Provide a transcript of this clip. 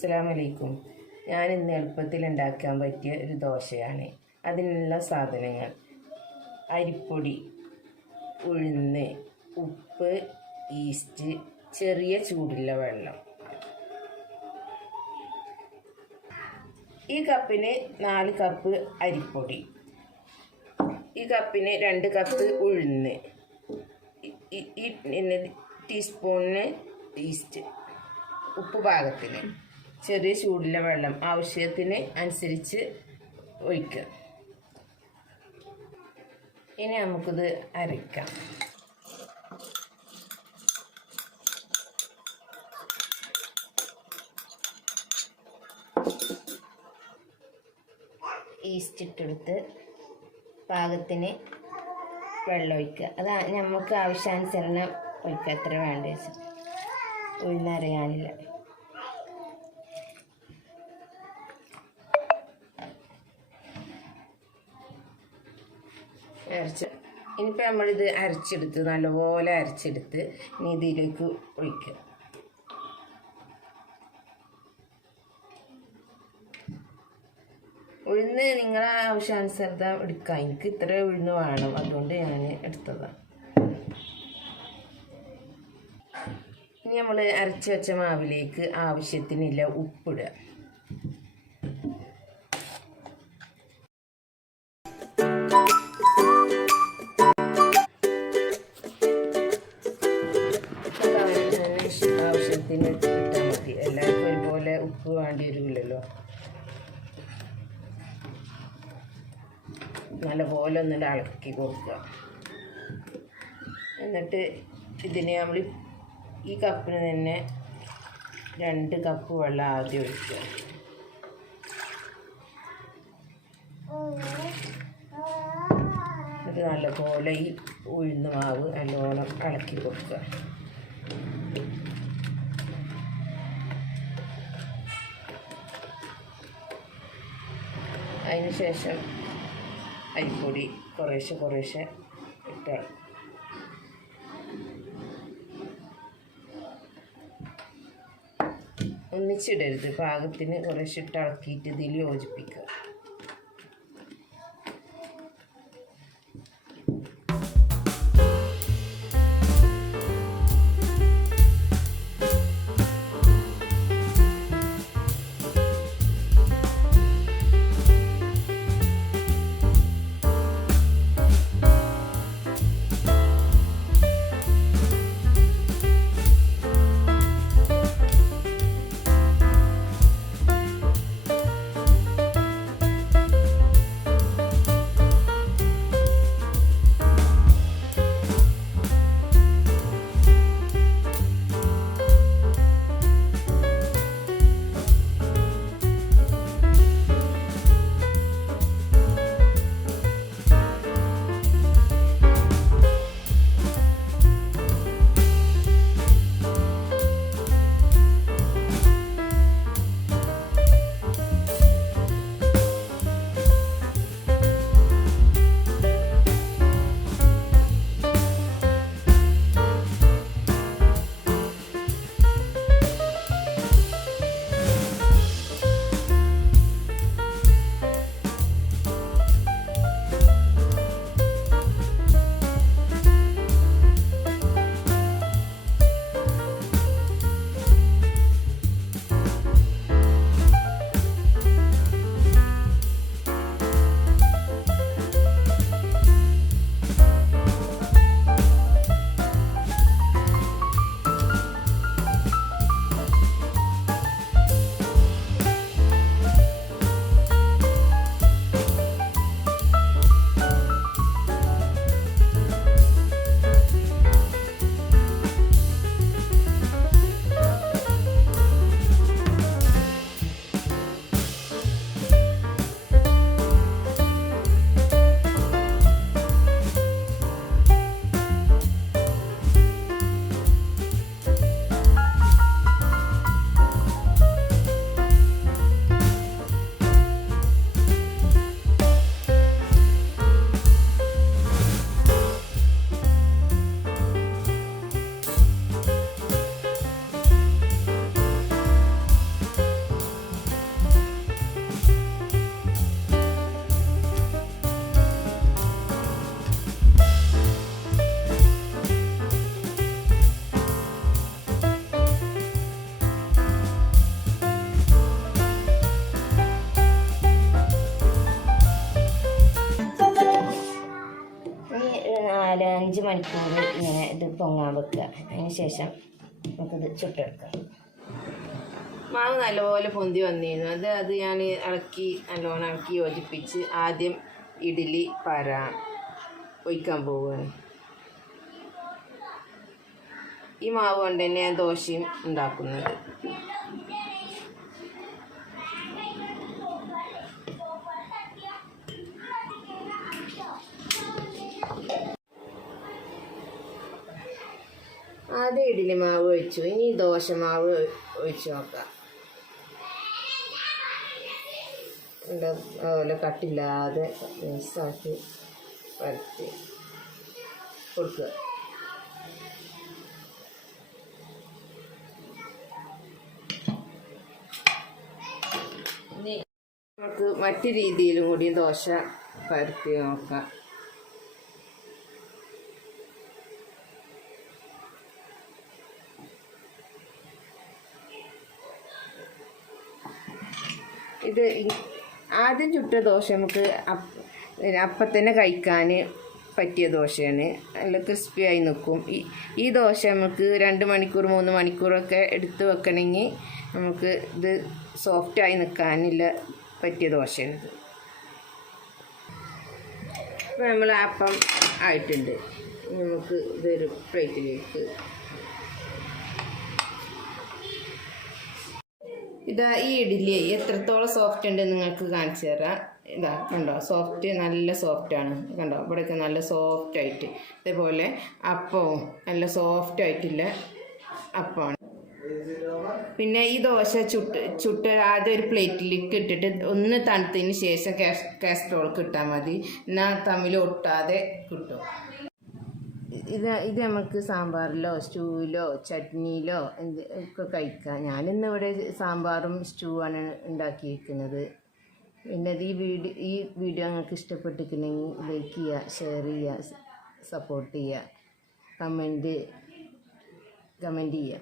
അസ്സലാമു അലൈക്കും. ഞാൻ ഇന്ന് എളുപ്പത്തിൽ ഉണ്ടാക്കാൻ പറ്റിയ ഒരു ദോശയാണ്. അതിനുള്ള സാധനങ്ങൾ: അരിപ്പൊടി, ഉഴുന്ന്, ഉപ്പ്, ഈസ്റ്റ്, ചെറിയ ചൂടുള്ള വെള്ളം. ഈ കപ്പിന് 4 കപ്പ് അരിപ്പൊടി, ഈ കപ്പിന് 2 കപ്പ് ഉഴുന്ന്, ടീസ്പൂണിന് ഈസ്റ്റ്, ഉപ്പ് പാകത്തിന്, ചെറിയ ചൂടുള്ള വെള്ളം ആവശ്യത്തിന് അനുസരിച്ച് ഒഴിക്കുക. ഇനി നമുക്കിത് അരയ്ക്കാം. ഈസ്റ്റ് ഇട്ടെടുത്ത് പാകത്തിന് വെള്ളം ഒഴിക്കുക. അത് നമുക്ക് ആവശ്യാനുസരണം ഒഴിക്കുക, എത്ര വേണ്ട വെച്ചാൽ. ഉഴുന്നരയാനില്ല. ഇനിയിപ്പോൾ നമ്മളിത് അരച്ചെടുത്ത് നല്ലപോലെ അരച്ചെടുത്ത് ഇനി ഇതിലേക്ക് ഒഴിക്കുക. ഉഴുന്ന് നിങ്ങളെ ആവശ്യാനുസരണം എടുക്കാം. എനിക്ക് ഇത്ര ഉഴുന്ന് വേണം, അതുകൊണ്ട് ഞാൻ എടുത്തതാണ്. ഇനി നമ്മൾ അരച്ച് വെച്ച മാവിലേക്ക് ആവശ്യത്തിനില്ല ഉപ്പിടുക. ആവശ്യത്തിന് ഇട്ടാൽ മതി. എല്ലാവർക്കും ഒരുപോലെ ഉപ്പ് വേണ്ടി വരില്ലല്ലോ. നല്ലപോലെ ഒന്നിട്ട് ഇളക്കി കൊടുക്കുക. എന്നിട്ട് ഇതിന് നമ്മൾ ഈ കപ്പിന് തന്നെ 2 കപ്പ് വെള്ളം ആദ്യം ഒഴിക്കുക. എന്നിട്ട് നല്ലപോലെ ഈ ഉഴുന്ന് മാവ് നല്ലോണം ഇളക്കി കൊടുക്കുക. അതിന് ശേഷം അരിപ്പൊടി കുറേശ്ശെ ഇട്ട് ഒന്നിച്ചിടരുത്. പാകത്തിന് കുറേശ്ശെ ഇട്ട് ഇളക്കിയിട്ട് ഇതിൽ യോജിപ്പിക്കുക. മണിക്കൂർ ഇങ്ങനെ ഇത് പൊങ്ങാൻ വെക്കുക. അതിന് ശേഷം നമുക്കിത് ചുട്ടെടുക്കാം. മാവ് നല്ലപോലെ പൊന്തി വന്നിരുന്നു. അത് ഞാൻ നല്ലോണം ഇളക്കി യോജിപ്പിച്ച് ആദ്യം ഇഡ്ഡലി ഒഴിക്കാൻ പോവുകയാണ്. ഈ മാവ് കൊണ്ട് തന്നെ ഞാൻ ദോശയും ഉണ്ടാക്കുന്നത്. ആദ്യം ഇഡ്ഡലി മാവ് ഒഴിച്ചു, ഇനി ദോശ മാവ് ഒഴിച്ച് നോക്കാം. അതുപോലെ കട്ടില്ലാതെ നൈസാക്കി പരത്തി കൊടുക്കുക. ഇനി നമുക്ക് മറ്റു രീതിയിലും കൂടി ദോശ പരത്തി നോക്കാം. ഇത് ആദ്യം ചുട്ട ദോശ നമുക്ക് അപ്പം തന്നെ കഴിക്കാൻ പറ്റിയ ദോശയാണ്. നല്ല ക്രിസ്പി ആയി നിൽക്കും. ഈ ദോശ നമുക്ക് 2 മണിക്കൂർ 3 മണിക്കൂറൊക്കെ എടുത്ത് വെക്കണമെങ്കിൽ നമുക്ക് ഇത് സോഫ്റ്റായി നിൽക്കാനുള്ള പറ്റിയ ദോശയാണിത്. ഇപ്പോൾ നമ്മൾ അപ്പം ആയിട്ടുണ്ട്. നമുക്ക് ഇതൊരു പ്ലേറ്റിലേക്ക് ഈ ഇഡ്ഡലി എത്രത്തോളം സോഫ്റ്റ് ഉണ്ട് നിങ്ങൾക്ക് കാണിച്ചു തരാം. കണ്ടോ, നല്ല സോഫ്റ്റാണ്. കണ്ടോ, ഇവിടെയൊക്കെ നല്ല സോഫ്റ്റായിട്ട്. അതേപോലെ അപ്പവും നല്ല സോഫ്റ്റായിട്ടുള്ള അപ്പമാണ്. പിന്നെ ഈ ദോശ ചുട്ട് ആദ്യം ഒരു പ്ലേറ്റിലേക്ക് ഇട്ടിട്ട് ഒന്ന് തണുത്തതിന് ശേഷം കാസ്ട്രോൾക്ക് ഇട്ടാൽ മതി. എന്നാൽ തമ്മിൽ ഒട്ടാതെ കിട്ടും. ഇത് നമുക്ക് സാമ്പാറിലോ സ്റ്റൂവിലോ ചട്നിയിലോ ഒക്കെ കഴിക്കാം. ഞാനിന്നിവിടെ സാമ്പാറും സ്റ്റൂ ആണ് ഉണ്ടാക്കിയിരിക്കുന്നത്. പിന്നെ ഈ വീഡിയോ നിങ്ങൾക്ക് ഇഷ്ടപ്പെട്ടിട്ടുണ്ടെങ്കിൽ ലൈക്ക് ചെയ്യുക, ഷെയർ ചെയ്യുക, സപ്പോർട്ട് ചെയ്യുക, കമൻറ്റ് ചെയ്യുക.